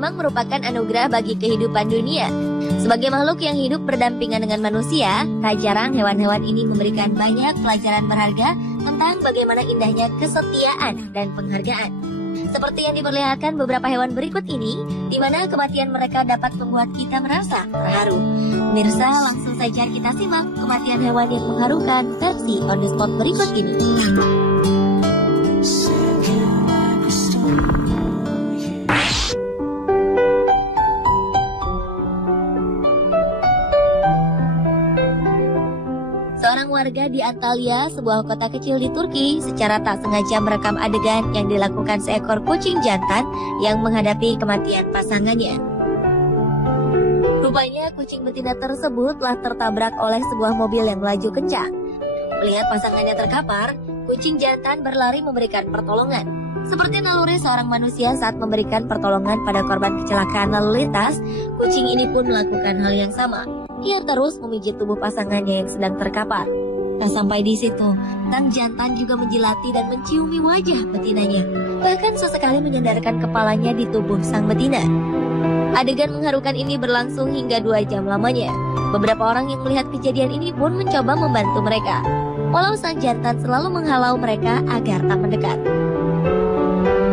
memang merupakan anugerah bagi kehidupan dunia. Sebagai makhluk yang hidup berdampingan dengan manusia, tak jarang hewan-hewan ini memberikan banyak pelajaran berharga tentang bagaimana indahnya kesetiaan dan penghargaan. Seperti yang diperlihatkan beberapa hewan berikut ini, di mana kematian mereka dapat membuat kita merasa terharu. Pemirsa, langsung saja kita simak kematian hewan yang mengharukan versi On The Spot berikut ini. Seorang warga di Antalya, sebuah kota kecil di Turki, secara tak sengaja merekam adegan yang dilakukan seekor kucing jantan yang menghadapi kematian pasangannya. Rupanya kucing betina tersebut telah tertabrak oleh sebuah mobil yang melaju kencang. Melihat pasangannya terkapar, kucing jantan berlari memberikan pertolongan. Seperti naluri seorang manusia saat memberikan pertolongan pada korban kecelakaan lalu lintas, kucing ini pun melakukan hal yang sama. Ia terus memijit tubuh pasangannya yang sedang terkapar. Tak sampai di situ, sang jantan juga menjilati dan menciumi wajah betinanya. Bahkan sesekali menyandarkan kepalanya di tubuh sang betina. Adegan mengharukan ini berlangsung hingga 2 jam lamanya. Beberapa orang yang melihat kejadian ini pun mencoba membantu mereka, walau sang jantan selalu menghalau mereka agar tak mendekat.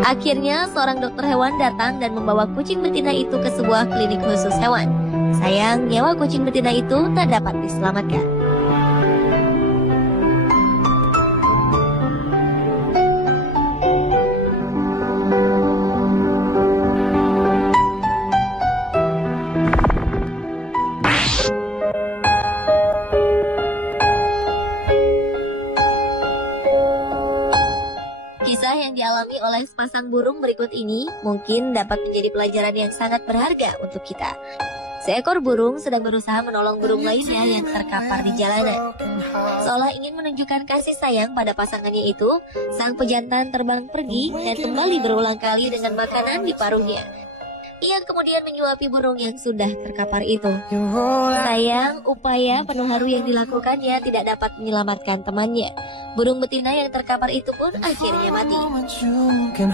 Akhirnya, seorang dokter hewan datang dan membawa kucing betina itu ke sebuah klinik khusus hewan. Sayang, nyawa kucing betina itu tak dapat diselamatkan. Kisah yang dialami oleh sepasang burung berikut ini mungkin dapat menjadi pelajaran yang sangat berharga untuk kita. Seekor burung sedang berusaha menolong burung lainnya yang terkapar di jalanan. Seolah ingin menunjukkan kasih sayang pada pasangannya itu, sang pejantan terbang pergi dan kembali berulang kali dengan makanan di paruhnya. Ia kemudian menyuapi burung yang sudah terkapar itu. Sayang, upaya penuh haru yang dilakukannya tidak dapat menyelamatkan temannya. Burung betina yang terkapar itu pun akhirnya mati.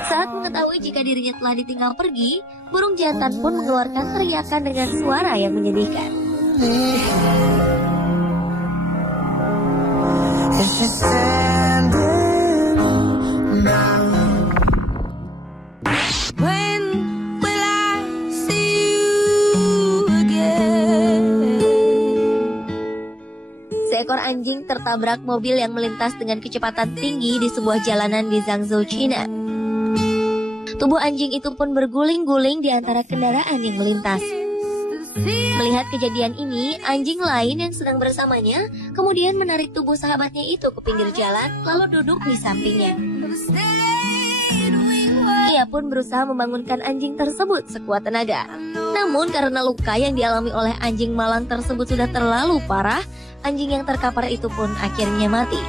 Saat mengetahui jika dirinya telah ditinggal pergi, burung jantan pun mengeluarkan teriakan dengan suara yang menyedihkan. Seekor anjing tertabrak mobil yang melintas dengan kecepatan tinggi di sebuah jalanan di Zhangzhou, China. Tubuh anjing itu pun berguling-guling di antara kendaraan yang melintas. Melihat kejadian ini, anjing lain yang sedang bersamanya kemudian menarik tubuh sahabatnya itu ke pinggir jalan, lalu duduk di sampingnya. Ia pun berusaha membangunkan anjing tersebut sekuat tenaga. Namun karena luka yang dialami oleh anjing malang tersebut sudah terlalu parah, anjing yang terkapar itu pun akhirnya mati.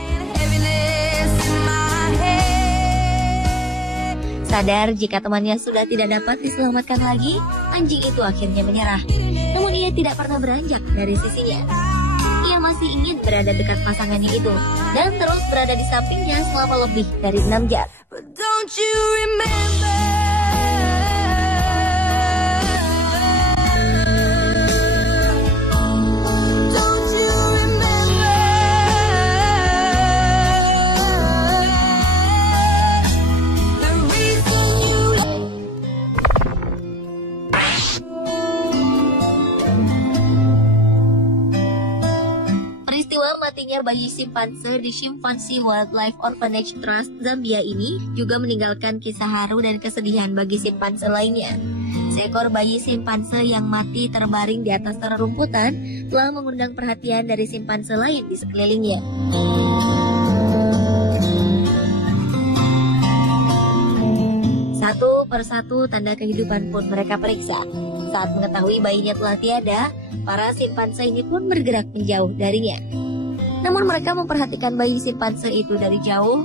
Sadar jika temannya sudah tidak dapat diselamatkan lagi, anjing itu akhirnya menyerah. Namun ia tidak pernah beranjak dari sisinya. Ia masih ingin berada dekat pasangannya itu dan terus berada di sampingnya selama lebih dari 6 jam. Matinya bayi simpanse di Chimpanzee Wildlife Orphanage Trust Zambia ini juga meninggalkan kisah haru dan kesedihan bagi simpanse lainnya. Seekor bayi simpanse yang mati terbaring di atas rerumputan telah mengundang perhatian dari simpanse lain di sekelilingnya. Satu persatu tanda kehidupan pun mereka periksa. Saat mengetahui bayinya telah tiada, para simpanse ini pun bergerak menjauh darinya. Namun mereka memperhatikan bayi simpanse itu dari jauh,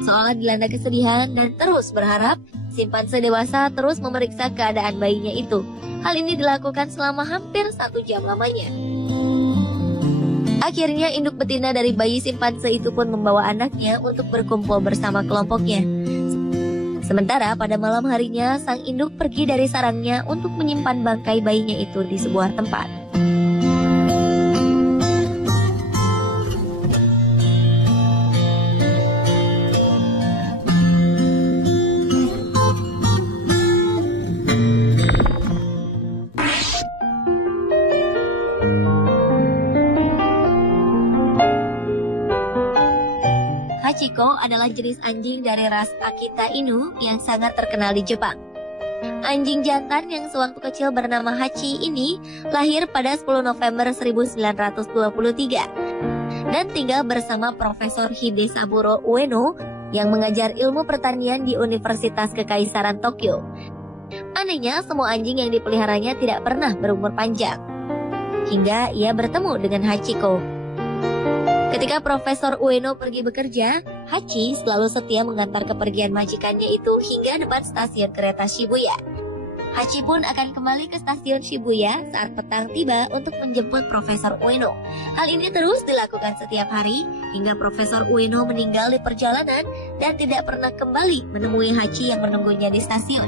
seolah dilanda kesedihan dan terus berharap simpanse dewasa terus memeriksa keadaan bayinya itu. Hal ini dilakukan selama hampir 1 jam lamanya. Akhirnya induk betina dari bayi simpanse itu pun membawa anaknya untuk berkumpul bersama kelompoknya. Sementara pada malam harinya, sang induk pergi dari sarangnya untuk menyimpan bangkai bayinya itu di sebuah tempat. Hachiko adalah jenis anjing dari ras Akita Inu yang sangat terkenal di Jepang. Anjing jantan yang sewaktu kecil bernama Hachi ini lahir pada 10 November 1923 dan tinggal bersama Profesor Hidesaburo Ueno yang mengajar ilmu pertanian di Universitas Kekaisaran Tokyo. Anehnya, semua anjing yang dipeliharanya tidak pernah berumur panjang, hingga ia bertemu dengan Hachiko. Ketika Profesor Ueno pergi bekerja, Hachi selalu setia mengantar kepergian majikannya itu hingga depan stasiun kereta Shibuya. Hachi pun akan kembali ke stasiun Shibuya saat petang tiba untuk menjemput Profesor Ueno. Hal ini terus dilakukan setiap hari hingga Profesor Ueno meninggal di perjalanan dan tidak pernah kembali menemui Hachi yang menunggunya di stasiun.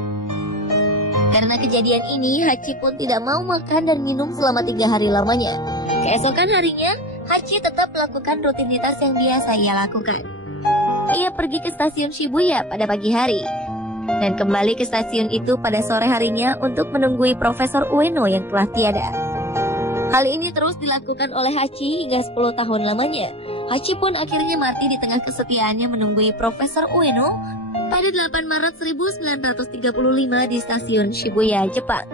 Karena kejadian ini, Hachi pun tidak mau makan dan minum selama 3 hari lamanya. Keesokan harinya, Hachi tetap melakukan rutinitas yang biasa ia lakukan. Ia pergi ke stasiun Shibuya pada pagi hari dan kembali ke stasiun itu pada sore harinya untuk menunggui Profesor Ueno yang telah tiada. Hal ini terus dilakukan oleh Hachi hingga 10 tahun lamanya. Hachi pun akhirnya mati di tengah kesetiaannya menunggui Profesor Ueno pada 8 Maret 1935 di stasiun Shibuya, Jepang.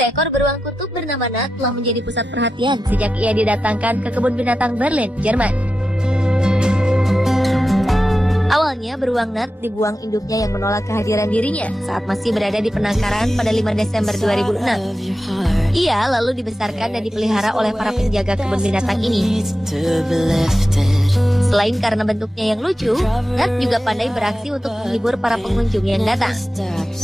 Seekor beruang kutub bernama Nat telah menjadi pusat perhatian sejak ia didatangkan ke kebun binatang Berlin, Jerman. Awalnya beruang Nat dibuang induknya yang menolak kehadiran dirinya saat masih berada di penangkaran pada 5 Desember 2006. Ia lalu dibesarkan dan dipelihara oleh para penjaga kebun binatang ini. Selain karena bentuknya yang lucu, Nat juga pandai beraksi untuk menghibur para pengunjung yang datang.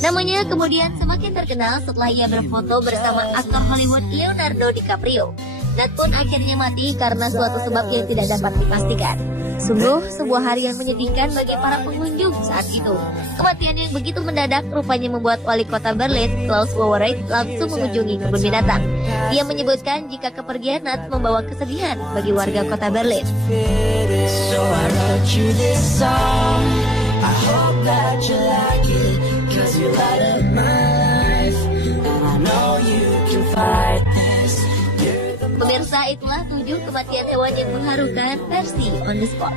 Namanya kemudian semakin terkenal setelah ia berfoto bersama aktor Hollywood Leonardo DiCaprio. Nat pun akhirnya mati karena suatu sebab yang tidak dapat dipastikan. Sungguh sebuah hari yang menyedihkan bagi para pengunjung saat itu. Kematian yang begitu mendadak rupanya membuat wali kota Berlin, Klaus Wowereit, langsung mengunjungi kebun binatang. Dia menyebutkan jika kepergian Nat membawa kesedihan bagi warga kota Berlin. So I wrote you this song. I hope that you like it, 'cause you light up my life, and I know you can fight this. Pemirsa, itulah 7 kematian hewan yang mengharukan versi On The Spot.